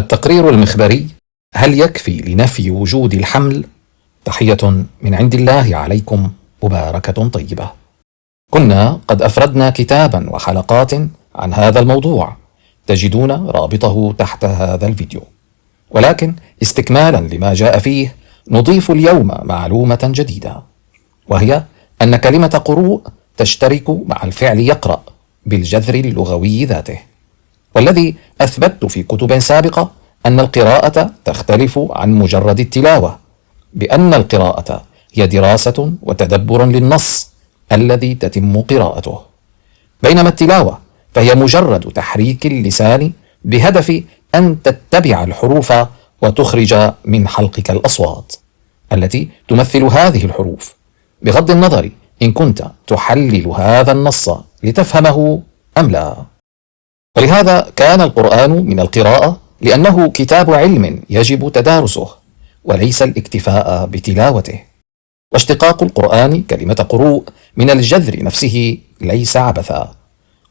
التقرير المخبري: هل يكفي لنفي وجود الحمل؟ تحية من عند الله عليكم مباركة طيبة. كنا قد أفردنا كتابا وحلقات عن هذا الموضوع، تجدون رابطه تحت هذا الفيديو، ولكن استكمالا لما جاء فيه نضيف اليوم معلومة جديدة، وهي أن كلمة قروء تشترك مع الفعل يقرأ بالجذر اللغوي ذاته، والذي أثبت في كتب سابقة أن القراءة تختلف عن مجرد التلاوة، بأن القراءة هي دراسة وتدبر للنص الذي تتم قراءته، بينما التلاوة فهي مجرد تحريك اللسان بهدف أن تتبع الحروف وتخرج من حلقك الأصوات التي تمثل هذه الحروف، بغض النظر إن كنت تحلل هذا النص لتفهمه أم لا. ولهذا كان القرآن من القراءة، لأنه كتاب علم يجب تدارسه وليس الاكتفاء بتلاوته. واشتقاق القرآن كلمة قروء من الجذر نفسه ليس عبثا،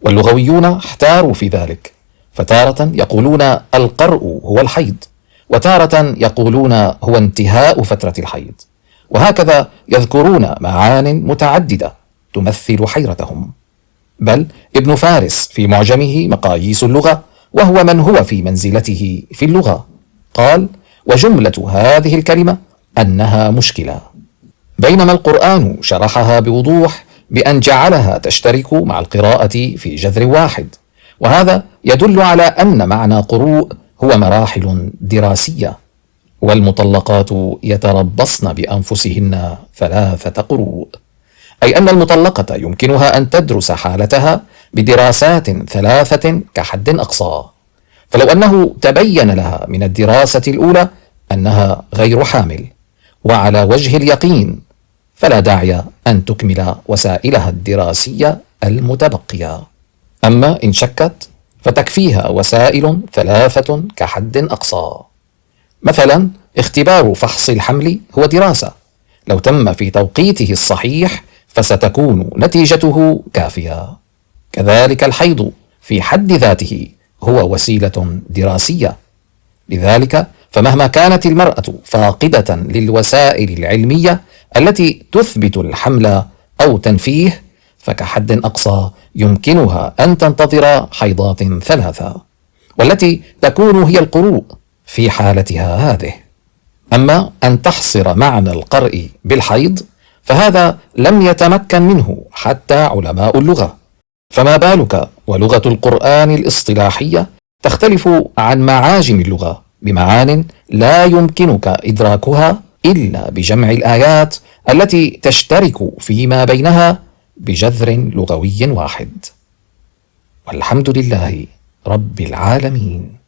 واللغويون احتاروا في ذلك، فتارة يقولون القرء هو الحيض، وتارة يقولون هو انتهاء فترة الحيض، وهكذا يذكرون معان متعددة تمثل حيرتهم. بل ابن فارس في معجمه مقاييس اللغة، وهو من هو في منزلته في اللغة، قال: وجملة هذه الكلمة أنها مشكلة، بينما القرآن شرحها بوضوح بأن جعلها تشترك مع القراءة في جذر واحد، وهذا يدل على أن معنى قروء هو مراحل دراسية، والمطلقات يتربصن بأنفسهن 3 قروء، أي أن المطلقة يمكنها أن تدرس حالتها بدراسات 3 كحد أقصى، فلو أنه تبين لها من الدراسة الأولى أنها غير حامل وعلى وجه اليقين، فلا داعي أن تكمل وسائلها الدراسية المتبقية. أما إن شكت فتكفيها وسائل 3 كحد أقصى. مثلا اختبار فحص الحمل هو دراسة، لو تم في توقيته الصحيح فستكون نتيجته كافية. كذلك الحيض في حد ذاته هو وسيلة دراسية، لذلك فمهما كانت المرأة فاقدة للوسائل العلمية التي تثبت الحمل أو تنفيه، فكحد أقصى يمكنها أن تنتظر حيضات 3، والتي تكون هي القروء في حالتها هذه. أما أن تحصر معنى القرء بالحيض فهذا لم يتمكن منه حتى علماء اللغة، فما بالك ولغة القرآن الاصطلاحية تختلف عن معاجم اللغة بمعان لا يمكنك إدراكها إلا بجمع الآيات التي تشترك فيما بينها بجذر لغوي واحد. والحمد لله رب العالمين.